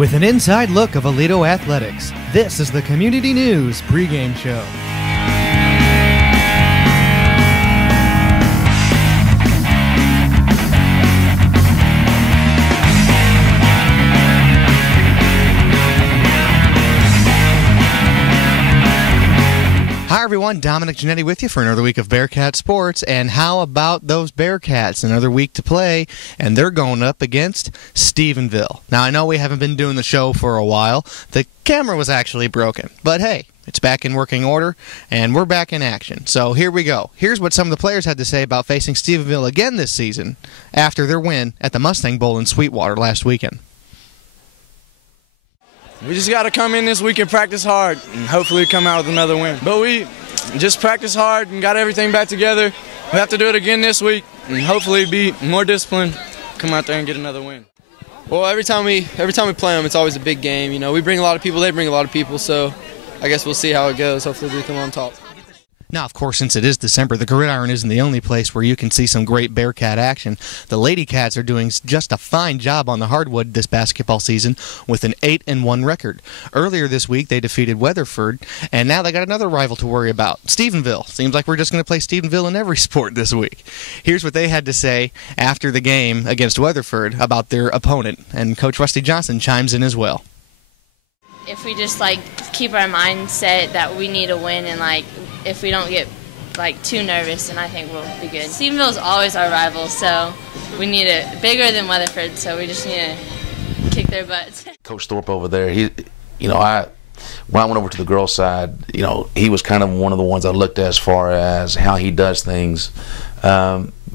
With an inside look of Aledo Athletics, this is the Community News Pregame Show. Hi everyone, Dominic Giannetti with you for another week of Bearcat Sports. And how about those Bearcats? Another week to play, and they're going up against Stephenville. Now, I know we haven't been doing the show for a while. The camera was actually broken, but hey, it's back in working order, and we're back in action. So here we go. Here's what some of the players had to say about facing Stephenville again this season after their win at the Mustang Bowl in Sweetwater last weekend. We just got to come in this week and practice hard and hopefully come out with another win. But we just practice hard and got everything back together. We have to do it again this week and hopefully be more disciplined, come out there and get another win. Well, every time we play them, it's always a big game. You know, we bring a lot of people, they bring a lot of people, so I guess we'll see how it goes. Hopefully we come on top. Now, of course, since it is December, the Gridiron isn't the only place where you can see some great Bearcat action. The Lady Cats are doing just a fine job on the hardwood this basketball season with an 8-1 record. Earlier this week, they defeated Weatherford, and now they got another rival to worry about, Stephenville. Seems like we're just going to play Stephenville in every sport this week. Here's what they had to say after the game against Weatherford about their opponent, and Coach Rusty Johnson chimes in as well. If we just keep our mindset that we need a win, and if we don't get too nervous, then I think we'll be good. Stephenville is always our rival, so we need it bigger than Weatherford, so we just need to kick their butts. Coach Thorpe over there, when I went over to the girls' side, he was kind of one of the ones I looked at as far as how he does things,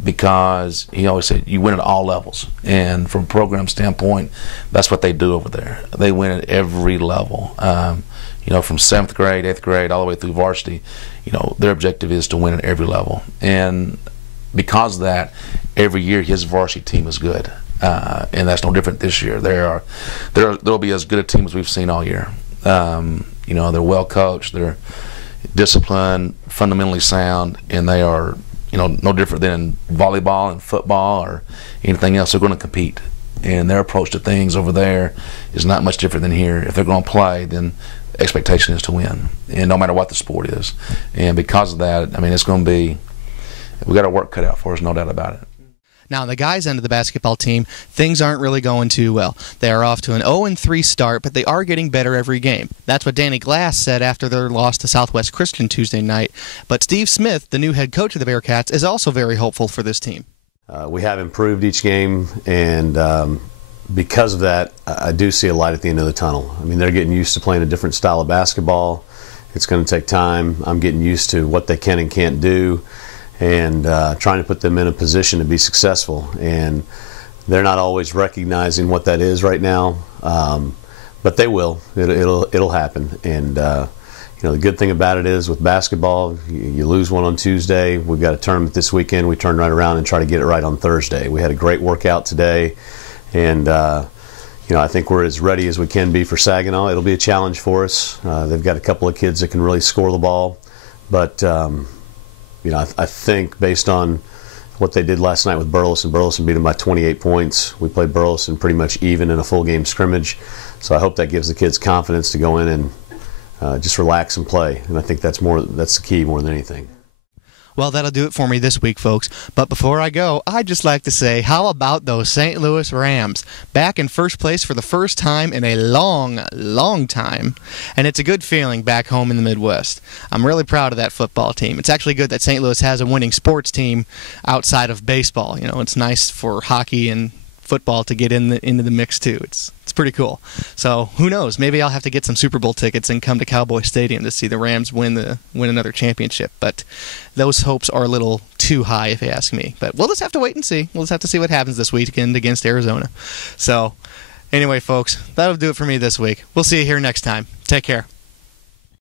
because he always said you win at all levels, and from a program standpoint, that's what they do over there. They win at every level. From 7th grade, 8th grade, all the way through varsity, their objective is to win at every level. And because of that, every year his varsity team is good. And that's no different this year. There'll be as good a team as we've seen all year. They're well coached, they're disciplined, fundamentally sound, and they are, no different than volleyball and football or anything else. They're going to compete. And their approach to things over there is not much different than here. If they're going to play, then the expectation is to win, and no matter what the sport is. And because of that, it's going to be, we got our work cut out for us, no doubt about it. Now, on the guys' end of the basketball team, things aren't really going too well. They are off to an 0-3 start, but they are getting better every game. That's what Danny Glass said after their loss to Southwest Christian Tuesday night. But Steve Smith, the new head coach of the Bearcats, is also very hopeful for this team. We have improved each game, and because of that, I do see a light at the end of the tunnel. They're getting used to playing a different style of basketball. It's going to take time. I'm getting used to what they can and can't do, and trying to put them in a position to be successful. And they're not always recognizing what that is right now, but they will. It'll happen. And the good thing about it is with basketball, you lose one on Tuesday. We've got a tournament this weekend. We turn right around and try to get it right on Thursday. We had a great workout today. And, I think we're as ready as we can be for Saginaw. It'll be a challenge for us. They've got a couple of kids that can really score the ball. But, I think based on what they did last night with Burleson beat them by 28 points. We played Burleson pretty much even in a full game scrimmage. So I hope that gives the kids confidence to go in and just relax and play. And I think that's the key more than anything. Well, that'll do it for me this week, folks. But before I go, I'd just like to say, how about those St. Louis Rams? Back in first place for the first time in a long, long time. And it's a good feeling back home in the Midwest. I'm really proud of that football team. It's actually good that St. Louis has a winning sports team outside of baseball. It's nice for hockey and football to get into the mix too. It's pretty cool. So who knows? Maybe I'll have to get some Super Bowl tickets and come to Cowboy Stadium to see the Rams win another championship. But those hopes are a little too high, if you ask me. But we'll just have to wait and see. We'll just have to see what happens this weekend against Arizona. So anyway, folks, that'll do it for me this week. We'll see you here next time. Take care.